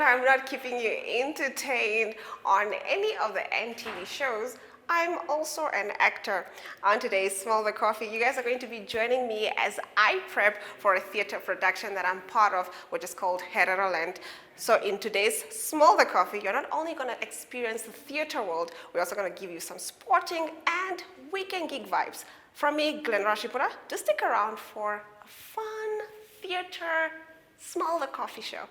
if I'm not keeping you entertained on any of the NTV shows, I'm also an actor. On today's Smell the Coffee, you guys are going to be joining me as I prep for a theater production that I'm part of, which is called Herreroland. So in today's Smell the Coffee, you're not only going to experience the theater world, we're also going to give you some sporting and weekend gig vibes. From me, Glenn Rashipura, just stick around for a fun theater Smell the Coffee show.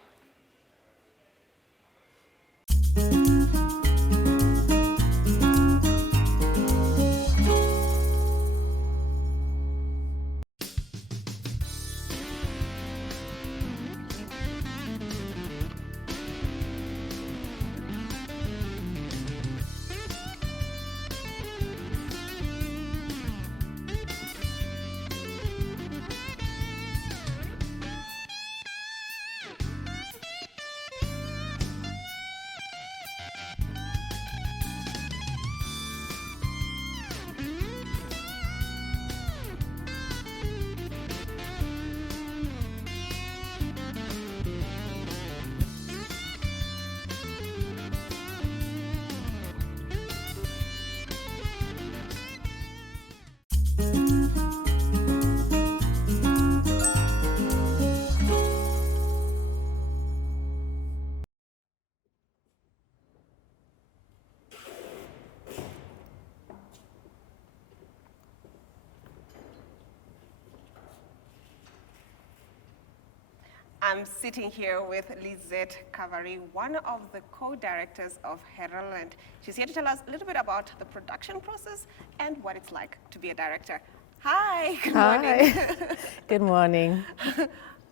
I'm sitting here with Lizette Cavari, one of the co-directors of Herreroland. She's here to tell us a little bit about the production process and what it's like to be a director. Hi, good morning. Hi. Good morning.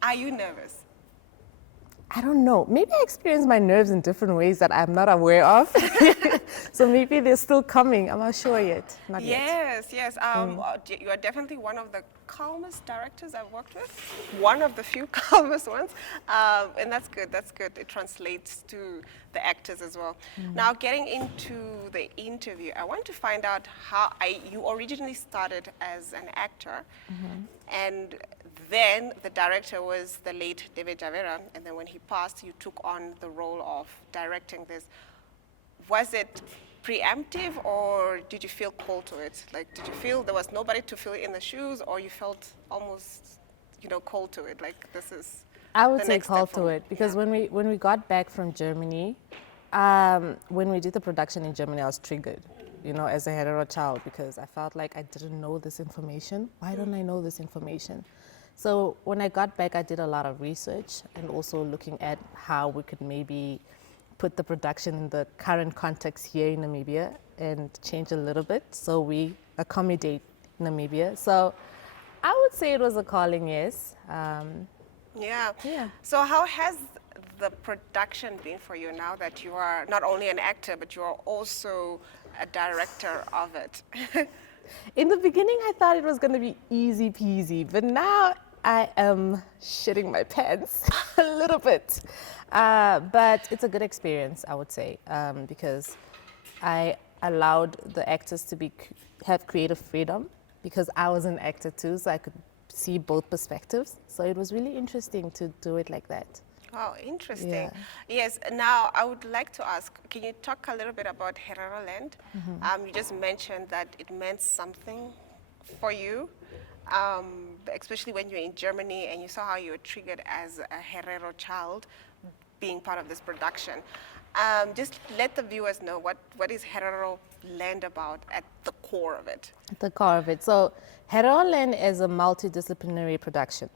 Are you nervous? I don't know. Maybe I experience my nerves in different ways that I'm not aware of. So maybe they're still coming. I'm not sure yet. Not yet. Yes. You are definitely one of the calmest directors I've worked with. One of the few calmest ones. And that's good. That's good. It translates to the actors as well. Now, getting into the interview, I want to find out how you originally started as an actor. And then the director was the late David Javera, and then when he passed, you took on the role of directing this. Was it preemptive, or did you feel called to it? Like, did you feel there was nobody to fill in the shoes, or you felt almost, called to it? Like, this is I would the say next called step to it because when we got back from Germany, when we did the production in Germany, I was triggered, as a hetero child, because I felt like I didn't know this information. Why don't I know this information? So when I got back, I did a lot of research and also looking at how we could maybe put the production in the current context here in Namibia and change a little bit so we accommodate Namibia. So I would say it was a calling, yes. Yeah. Yeah. So how has the production been for you now that you are not only an actor, but you are also a director of it? In the beginning, I thought it was going to be easy peasy, but now I am shitting my pants a little bit. But it's a good experience, I would say, because I allowed the actors to have creative freedom because I was an actor too, so I could see both perspectives. So it was really interesting to do it like that. Oh, interesting. Yeah. Yes, now I would like to ask, can you talk a little bit about Herreroland? You just mentioned that it meant something for you, especially when you're in Germany and you saw how you were triggered as a Herrero child being part of this production. Just let the viewers know what is Herreroland about at the core of it. At the core of it. So Herreroland is a multidisciplinary production.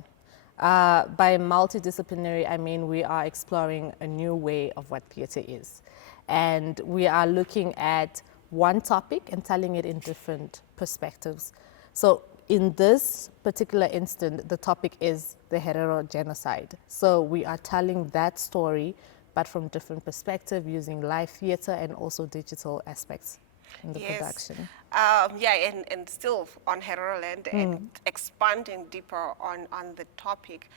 By multidisciplinary, I mean we are exploring a new way of what theater is. And we are looking at one topic and telling it in different perspectives. So in this particular instant, the topic is the Herero genocide. So we are telling that story, but from different perspective, using live theater and also digital aspects in the production. And still on Herreroland and expanding deeper on the topic.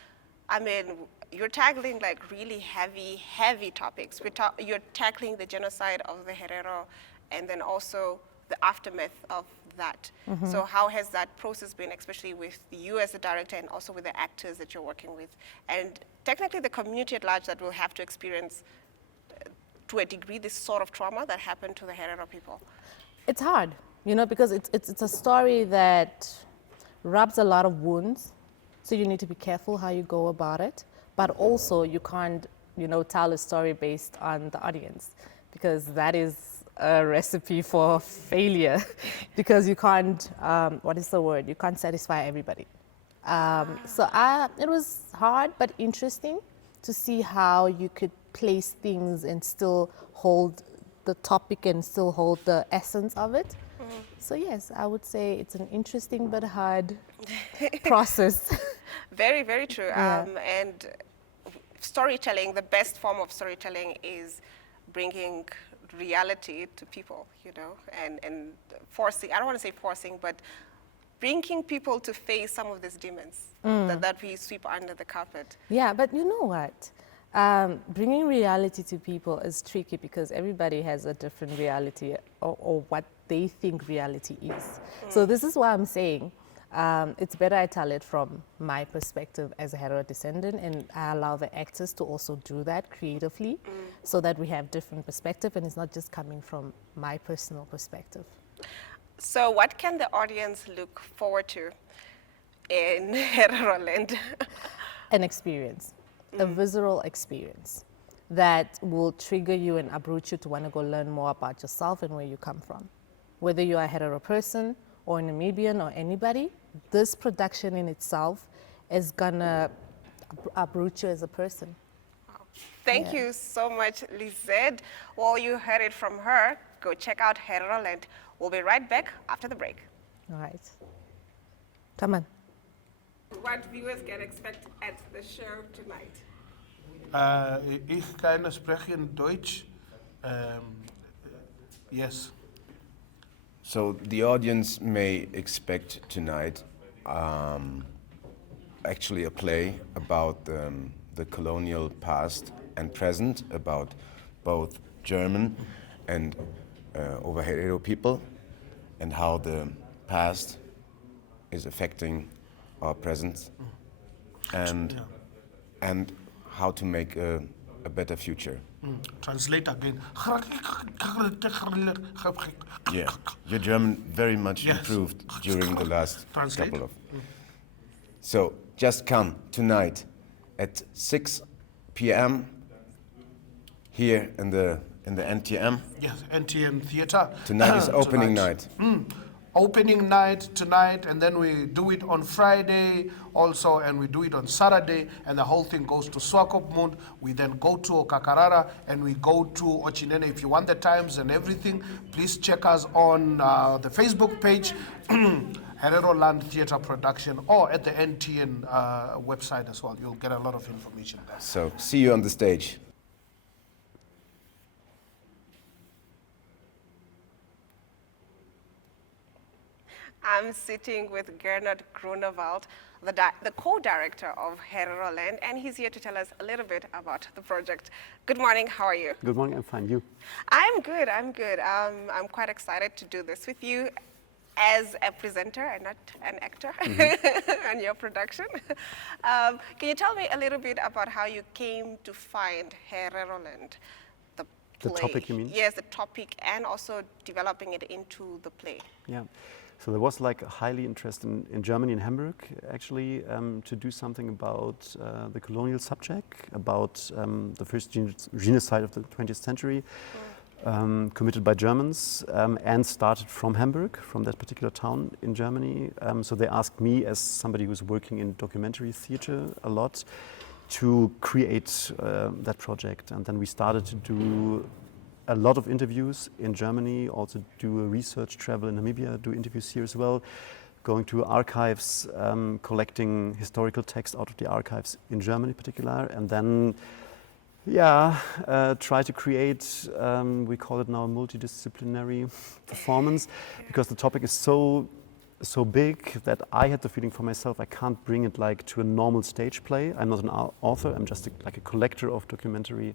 I mean, you're tackling like really heavy topics. You're tackling the genocide of the Herero and then also the aftermath of that. So how has that process been, especially with you as the director and also with the actors that you're working with, and technically the community at large that will have to experience to a degree this sort of trauma that happened to the Herero people? It's hard, you know, because it's a story that rubs a lot of wounds. So you need to be careful how you go about it. But also you can't, you know, tell a story based on the audience, because that is a recipe for failure because you can't, what is the word? You can't satisfy everybody. It was hard but interesting to see how you could place things and still hold the topic and still hold the essence of it. So yes, I would say it's an interesting but hard process. Very, very true. Yeah. And storytelling, the best form of storytelling is bringing reality to people, you know, and forcing, I don't want to say forcing, but bringing people to face some of these demons that we sweep under the carpet. Yeah, but you know what? Bringing reality to people is tricky because everybody has a different reality or what they think reality is. So this is why I'm saying it's better I tell it from my perspective as a hetero descendant, and I allow the actors to also do that creatively so that we have different perspective and it's not just coming from my personal perspective. So what can the audience look forward to in Heteroland? An experience, a visceral experience that will trigger you and uproot you to want to go learn more about yourself and where you come from. Whether you are a hetero person or Namibian or anybody, this production in itself is gonna uproot you as a person. Thank you so much, Lizette. Well, you heard it from her. Go check out Heteroland. We'll be right back after the break. All right. Come on. What viewers can expect at the show tonight? Ich kann sprechen Deutsch. Yes. So the audience may expect tonight actually a play about the colonial past and present, about both German and Overherero people, and how the past is affecting our present, and how to make a better future. Translate again. Yeah, your German very much Yes. improved during the last Translate. couple of. So just come tonight at 6 p.m. here in the NTM. Yes, NTM Theatre. Tonight is opening night. Opening night tonight, and then we do it on Friday also, and we do it on Saturday, and the whole thing goes to Swakopmund. We then go to Okakarara, and we go to Ochinene. If you want the times and everything, please check us on the Facebook page, Herero Land Theatre Production, or at the NTN website as well. You'll get a lot of information there. So see you on the stage. I'm sitting with Gernot Grunewald, the co-director of Heteroland, and he's here to tell us a little bit about the project. Good morning, how are you? Good morning, I'm fine. You? I'm good. I'm quite excited to do this with you as a presenter and not an actor on your production. Can you tell me a little bit about how you came to find Heteroland? The topic, you mean? Yes, the topic, and also developing it into the play. Yeah. So there was like a highly interest in Germany, in Hamburg, actually, to do something about the colonial subject, about the first genocide of the 20th century, committed by Germans, and started from Hamburg, from that particular town in Germany. So they asked me, as somebody who's working in documentary theater a lot, to create that project. And then we started to do a lot of interviews in Germany, also do a research travel in Namibia, do interviews here as well, going to archives, collecting historical text out of the archives in Germany in particular, and then, try to create, we call it now a multidisciplinary performance, because the topic is so big that I had the feeling for myself I can't bring it like to a normal stage play. I'm not an author, I'm just like a collector of documentary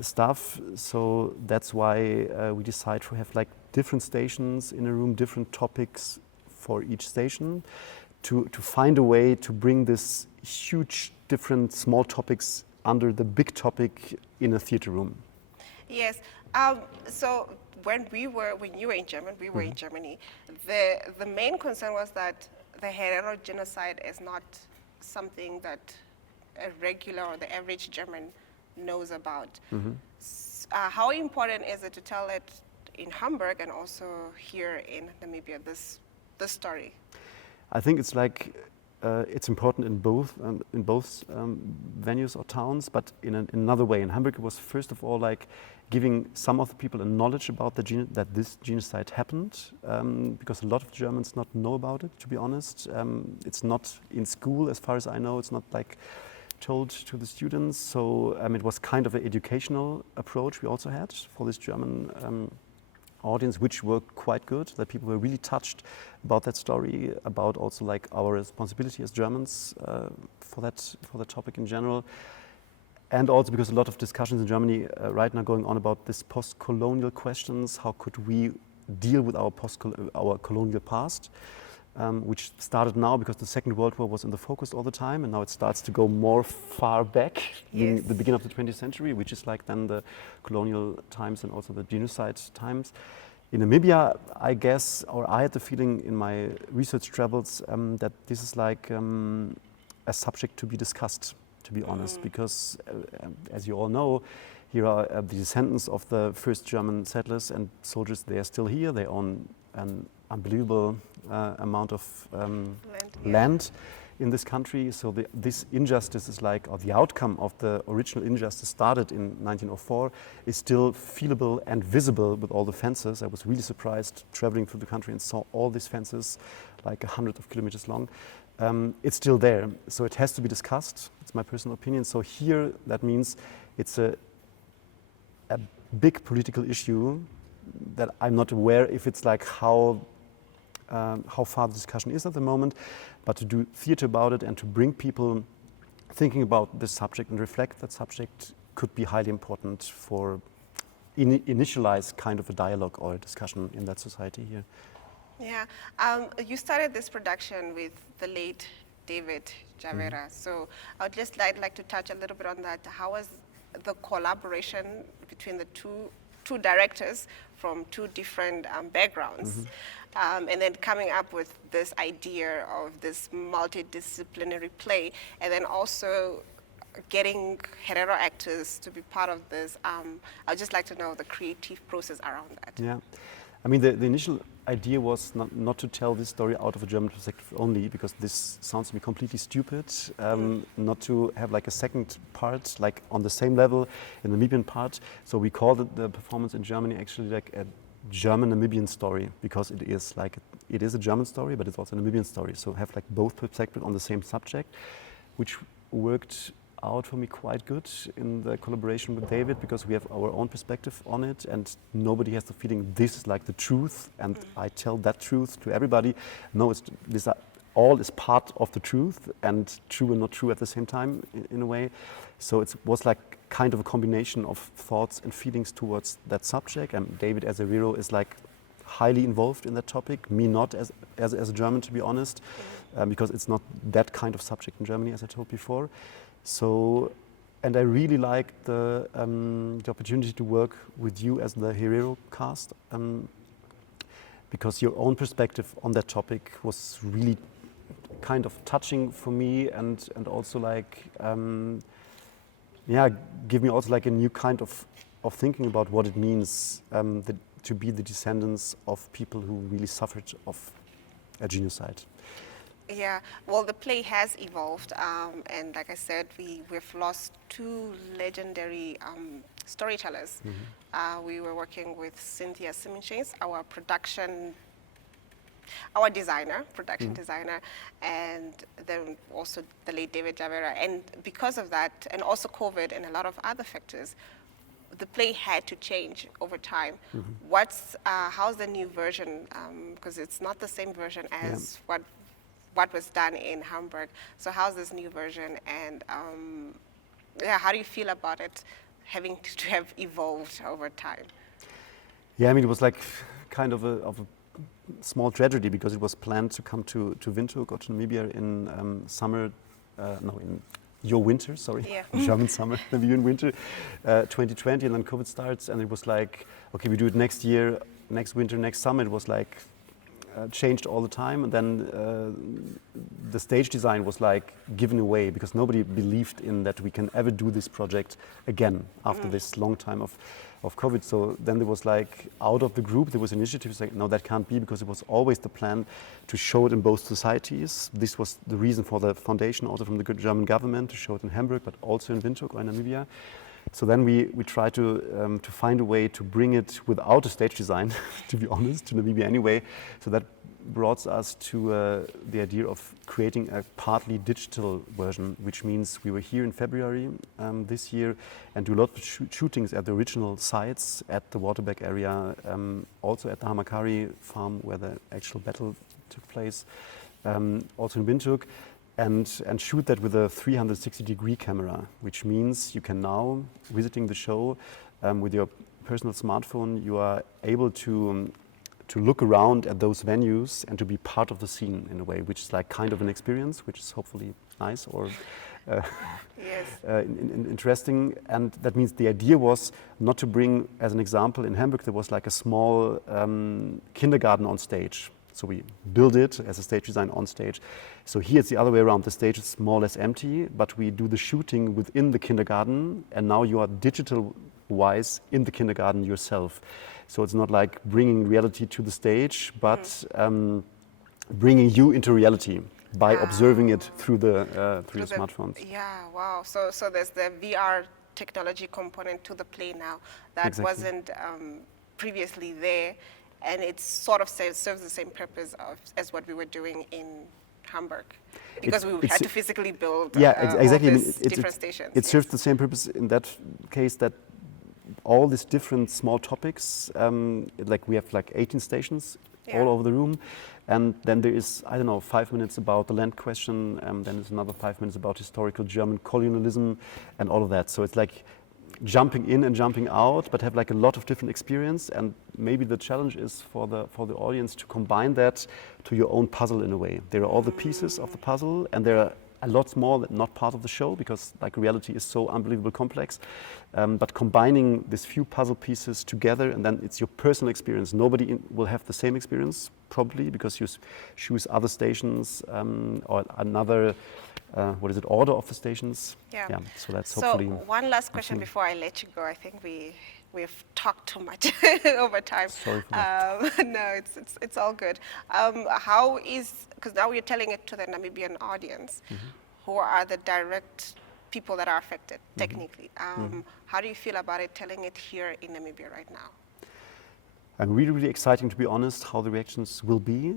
stuff. So that's why we decided to have like different stations in a room, different topics for each station, to find a way to bring this huge different small topics under the big topic in a theater room. Yes. So when you were in Germany, we were in Germany. The main concern was that the Herero genocide is not something that a regular or the average German knows about. How important is it to tell it in Hamburg and also here in Namibia, this story? I think it's like it's important in both venues or towns, but in another way. In Hamburg, it was first of all like giving some of the people a knowledge about that this genocide happened, because a lot of Germans not know about it. To be honest, it's not in school, as far as I know. It's not like told to the students. So it was kind of an educational approach we also had for this German audience, which were quite good, that people were really touched about that story, about also like our responsibility as Germans for that topic in general. And also because a lot of discussions in Germany right now going on about this post-colonial questions, how could we deal with our colonial past, which started now because the Second World War was in the focus all the time, and now it starts to go more far back in the beginning of the 20th century, which is like then the colonial times and also the genocide times. In Namibia, I guess, or I had the feeling in my research travels that this is like a subject to be discussed, to be honest, because as you all know, here are the descendants of the first German settlers and soldiers. They are still here. They own an unbelievable amount of land in this country. So this injustice is like, or the outcome of the original injustice started in 1904, is still feelable and visible with all the fences. I was really surprised traveling through the country and saw all these fences, like 100 of kilometers long. It's still there, so it has to be discussed. It's my personal opinion. So here, that means it's a big political issue that I'm not aware if it's like how far the discussion is at the moment, but to do theater about it and to bring people thinking about this subject and reflect that subject could be highly important for initialize kind of a dialogue or a discussion in that society here. Yeah, you started this production with the late David Javera. So I would just like to touch a little bit on that. How was the collaboration between the two directors from two different backgrounds, and then coming up with this idea of this multidisciplinary play, and then also getting Herero actors to be part of this? I'd just like to know the creative process around that. Yeah. I mean, the initial idea was not to tell this story out of a German perspective only, because this sounds to me completely stupid, not to have like a second part, like on the same level in the Namibian part. So we called it, the performance in Germany, actually like a German-Namibian story, because it is a German story, but it's also a Namibian story. So have like both perspectives on the same subject, which worked out for me quite good in the collaboration with David, because we have our own perspective on it and nobody has the feeling this is like the truth and I tell that truth to everybody. No, all is part of the truth and true and not true at the same time in a way. So it was like kind of a combination of thoughts and feelings towards that subject, and David as a hero is like highly involved in that topic, me not as a German, to be honest, because it's not that kind of subject in Germany, as I told before. So, and I really liked the opportunity to work with you as the Herero cast, because your own perspective on that topic was really kind of touching for me, and also like, give me also like a new kind of thinking about what it means to be the descendants of people who really suffered of a genocide. Yeah, well, the play has evolved, and like I said, we've lost two legendary storytellers. We were working with Cynthia Simonchains, our production designer, and then also the late David Javera. And because of that, and also COVID and a lot of other factors, the play had to change over time. How's the new version? Because it's not the same version as what was done in Hamburg. So how's this new version, and how do you feel about it having to have evolved over time? Yeah, I mean, it was like kind of a small tragedy because it was planned to come to Windhoek or to Namibia in summer, no, in your winter, sorry, Yeah. German summer, maybe in winter, 2020, and then COVID starts, and it was like, okay, we do it next year, next winter, next summer. It was like changed all the time, and then the stage design was like given away because nobody believed in that we can ever do this project again after this long time of COVID. So then there was like, out of the group, there was initiatives like, no, that can't be, because it was always the plan to show it in both societies. This was the reason for the foundation, also from the good German government, to show it in Hamburg, but also in Windhoek or in Namibia. So then we tried to find a way to bring it without a stage design, to be honest, to Namibia anyway. So that brought us to the idea of creating a partly digital version, which means we were here in February this year and do a lot of shootings at the original sites, at the Waterberg area, also at the Hamakari farm where the actual battle took place, also in Windhoek, and shoot that with a 360-degree camera, which means you can now, visiting the show with your personal smartphone, you are able to look around at those venues and to be part of the scene in a way, which is like kind of an experience, which is hopefully nice or Yes. interesting. And that means the idea was not to bring, as an example, in Hamburg there was like a small kindergarten on stage. So we build it as a stage design on stage. So here it's the other way around. The stage is more or less empty, but we do the shooting within the kindergarten, and now you are digital-wise in the kindergarten yourself. So it's not like bringing reality to the stage, but bringing you into reality by observing it through the smartphones. Yeah, wow. So there's the VR technology component to the play now that Exactly. wasn't previously there, and it sort of serves the same purpose as what we were doing in Hamburg, because we had to physically build exactly. all I mean, these different stations. It serves the same purpose in that case, that all these different small topics, like we have like 18 stations all over the room, and then there is, I don't know, 5 minutes about the land question, then there's another 5 minutes about historical German colonialism and all of that. So it's like jumping in and jumping out, but have like a lot of different experience. And maybe the challenge is for the audience to combine that to your own puzzle in a way. There are all the pieces of the puzzle, and there are a lot more that not part of the show, because like reality is so unbelievable complex. But combining these few puzzle pieces together, and then it's your personal experience. Nobody will have the same experience probably, because you choose other stations or another order of the stations. Yeah. So that's So hopefully. one last question before I let you go. I think we've talked too much over time. Sorry for that. No, it's all good. How is, because now you're telling it to the Namibian audience, who are the direct people that are affected technically. How do you feel about it, telling it here in Namibia right now? I'm really, really exciting, to be honest, how the reactions will be,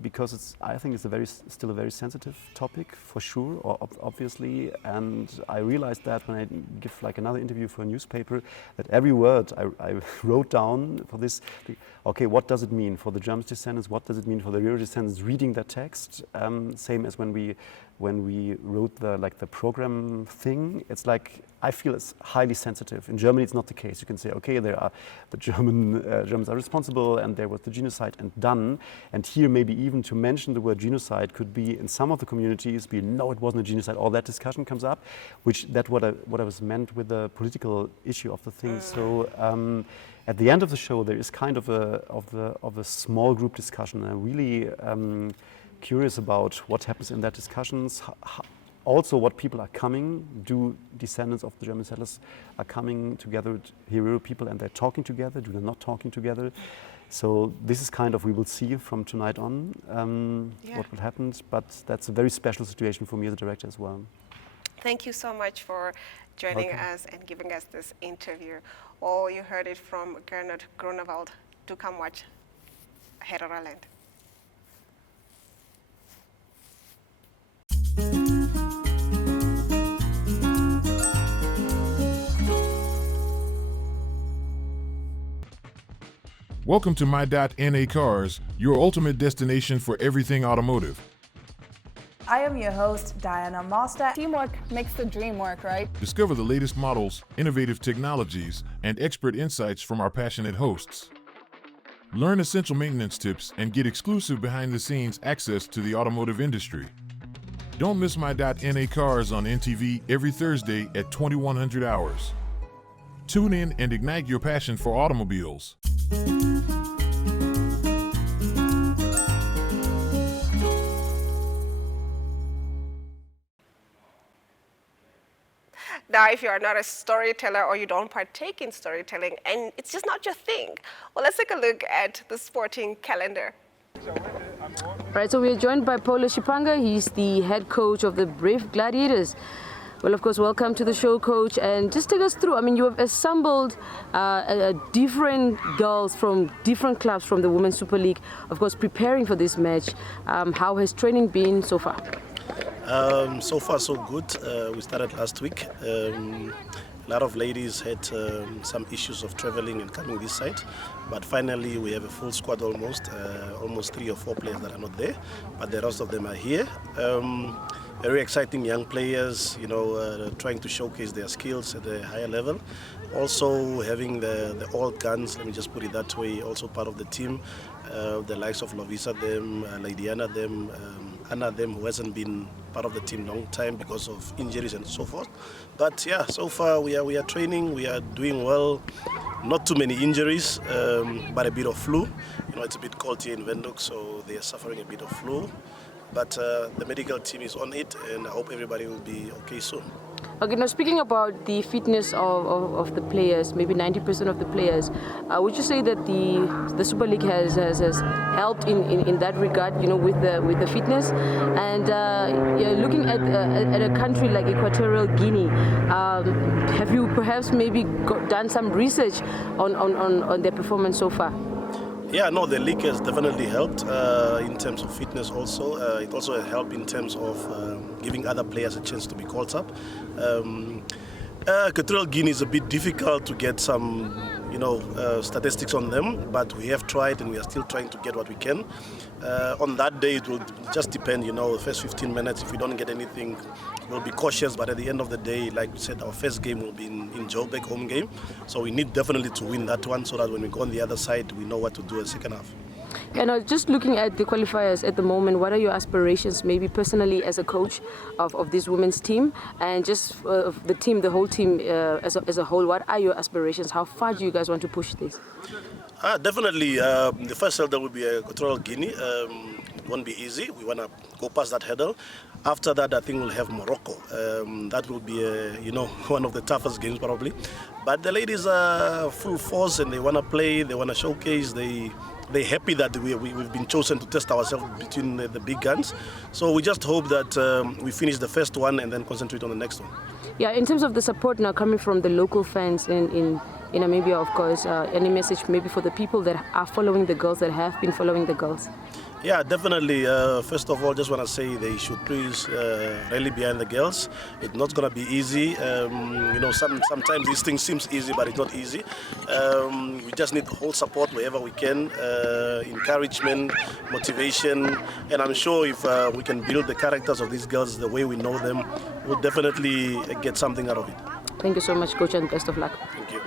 because I think it's still a very sensitive topic for sure, or obviously. And I realized that when I give like another interview for a newspaper, that every word I wrote down for this, okay, what does it mean for the German descendants? What does it mean for the Rero descendants reading that text? Same as when we wrote the program thing. It's like, I feel it's highly sensitive. In Germany, it's not the case. You can say, okay, there are the Germans are responsible, and there was the genocide, and done. And here, maybe even to mention the word genocide could be, in some of the communities, no, it wasn't a genocide. All that discussion comes up, which that what I was meant with the political issue of the thing. So at the end of the show, there is kind of a small group discussion. And I'm really curious about what happens in that discussions. Also, what people are coming, do descendants of the German settlers are coming together with Herero people, and they're talking together, do they not talking together? So this is kind of, we will see from tonight on what will happen, but that's a very special situation for me as a director as well. Thank you so much for joining us and giving us this interview. Well, you heard it from Gernot Grunewald. Do come watch Herero Land. Welcome to My.NA Cars, your ultimate destination for everything automotive. I am your host, Diana Master. Teamwork makes the dream work, right? Discover the latest models, innovative technologies, and expert insights from our passionate hosts. Learn essential maintenance tips and get exclusive behind-the-scenes access to the automotive industry. Don't miss My .NA Cars on NTV every Thursday at 2100 hours. Tune in and ignite your passion for automobiles. Now, if you are not a storyteller or you don't partake in storytelling and it's just not your thing, well, let's take a look at the sporting calendar. Right, so we're joined by Paulo Shipanga. He's the head coach of the Brave Gladiators. Well, of course, welcome to the show, Coach. And just take us through, I mean, you have assembled different girls from different clubs from the Women's Super League, of course, preparing for this match. How has training been so far? So far, so good. We started last week. A lot of ladies had some issues of traveling and coming this side, but finally we have a full squad almost 3 or 4 players that are not there, but the rest of them are here. Very exciting young players, you know, trying to showcase their skills at a higher level. Also having the old guns, let me just put it that way, also part of the team. The likes of Lovisa them, Lady Anna them, Anna them, who hasn't been part of the team long time because of injuries and so forth. But yeah, so far we are training, we are doing well. Not too many injuries, but a bit of flu. You know, it's a bit cold here in Windhoek, so they are suffering a bit of flu. But the medical team is on it, and I hope everybody will be okay soon. Okay, now speaking about the fitness of the players, maybe 90% of the players, would you say that the Super League has helped in that regard, you know, with the fitness? And looking at a country like Equatorial Guinea, have you perhaps maybe done some research on their performance so far? Yeah, no, the league has definitely helped in terms of fitness also. It also helped in terms of giving other players a chance to be called up. Equatorial Guinea is a bit difficult to get some, you know, statistics on them, but we have tried and we are still trying to get what we can. On that day, it will just depend, you know, the first 15 minutes, if we don't get anything, we'll be cautious, but at the end of the day, like we said, our first game will be in Joburg, home game. So we need definitely to win that one so that when we go on the other side, we know what to do in the second half. And just looking at the qualifiers at the moment, what are your aspirations, maybe personally as a coach of this women's team, and just the team, the whole team as a whole? What are your aspirations? How far do you guys want to push this? Definitely, the first hurdle will be Equatorial Guinea. It won't be easy. We want to go past that hurdle. After that, I think we'll have Morocco. That will be, you know, one of the toughest games probably. But the ladies are full force and they want to play. They want to showcase. They're happy that we've been chosen to test ourselves between the big guns. So we just hope that we finish the first one and then concentrate on the next one. Yeah, in terms of the support now coming from the local fans in Namibia, of course, any message maybe for the people that are following the girls, that have been following the girls? Yeah, definitely. First of all, just want to say they should please rally behind the girls. It's not going to be easy. You know, sometimes these things seem easy, but it's not easy. We just need whole support wherever we can, encouragement, motivation, and I'm sure if we can build the characters of these girls the way we know them, we'll definitely get something out of it. Thank you so much, Coach, and best of luck. Thank you.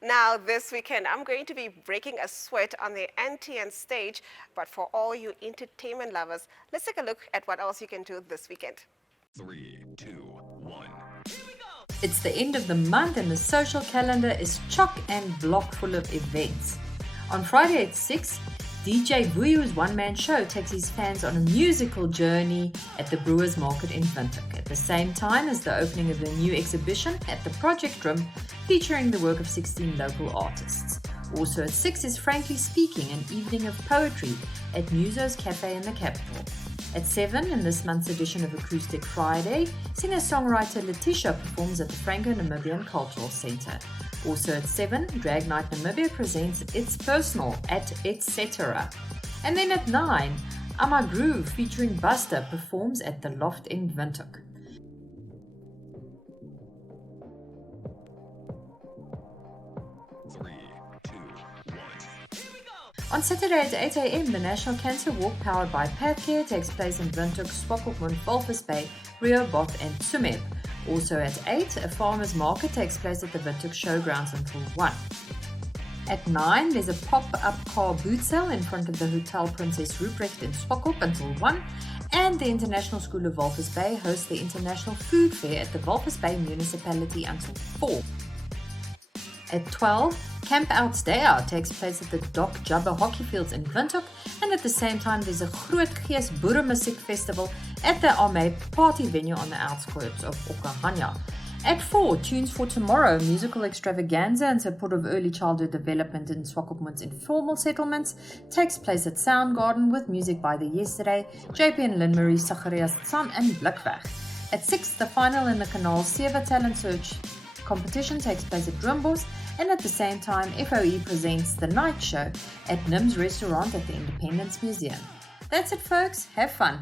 Now, this weekend, I'm going to be breaking a sweat on the NTN stage, but for all you entertainment lovers, let's take a look at what else you can do this weekend. 3, 2, 1. It's the end of the month and the social calendar is chock and block full of events. On Friday at 6, DJ Vuyu's one-man show takes his fans on a musical journey at the Brewers Market in Windhoek, at the same time as the opening of the new exhibition at the Project Room, featuring the work of 16 local artists. Also at 6 is Frankly Speaking, an evening of poetry at Muso's Cafe in the capital. At 7, in this month's edition of Acoustic Friday, singer-songwriter Letitia performs at the Franco-Namibian Cultural Centre. Also at 7, Drag Night Namibia presents It's Personal at Etc. And then at 9, Ama Groove featuring Buster performs at the Loft in Windhoek. On Saturday at 8 a.m, the National Cancer Walk powered by Pathcare takes place in Windhoek, Swakopmund, Walvis Bay, Rehoboth and Tsumeb. Also at 8, a farmers market takes place at the Windhoek Showgrounds until 1. At 9, there's a pop-up car boot sale in front of the Hotel Princess Ruprecht in Swakop until 1. And the International School of Walvis Bay hosts the International Food Fair at the Walvis Bay Municipality until 4. At 12, Camp Out's Day Out takes place at the Doc Jabba Hockey Fields in Windhoek, and at the same time there's a Groot Gees Boere Musiek Festival at the Ame Party venue on the outskirts of Okahanya. At 4, Tunes for Tomorrow, musical extravaganza in support of early childhood development in Swakopmund's informal settlements, takes place at Soundgarden with music by The Yesterday, JP and Lynn Marie, Zacharias Tsam and Blikweg. At 6, the final in the Canal Seva Talent Search competition takes place at Droombos, and at the same time FOE presents The Night Show at Nim's Restaurant at the Independence Museum. That's it folks, have fun!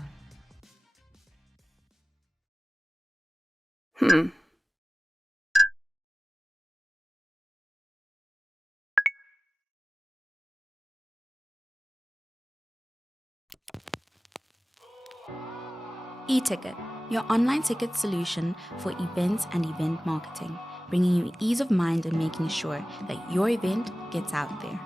eTicket, your online ticket solution for events and event marketing, bringing you ease of mind and making sure that your event gets out there.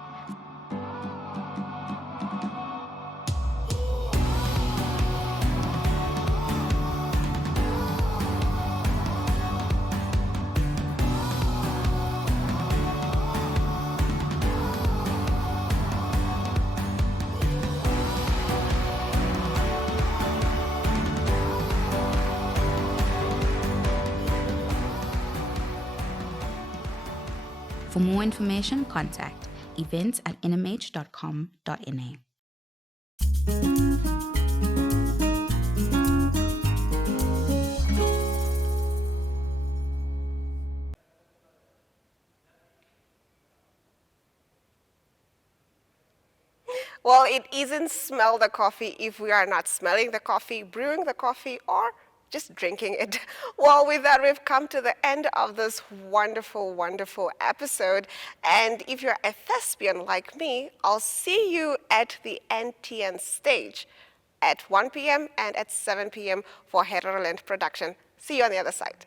For more information, contact events@nhh.com.na. Well, it isn't smell the coffee if we are not smelling the coffee, brewing the coffee, or just drinking it. Well, with that, we've come to the end of this wonderful, wonderful episode. And if you're a thespian like me, I'll see you at the NTN stage at 1 p.m. and at 7 p.m. for Herald production. See you on the other side.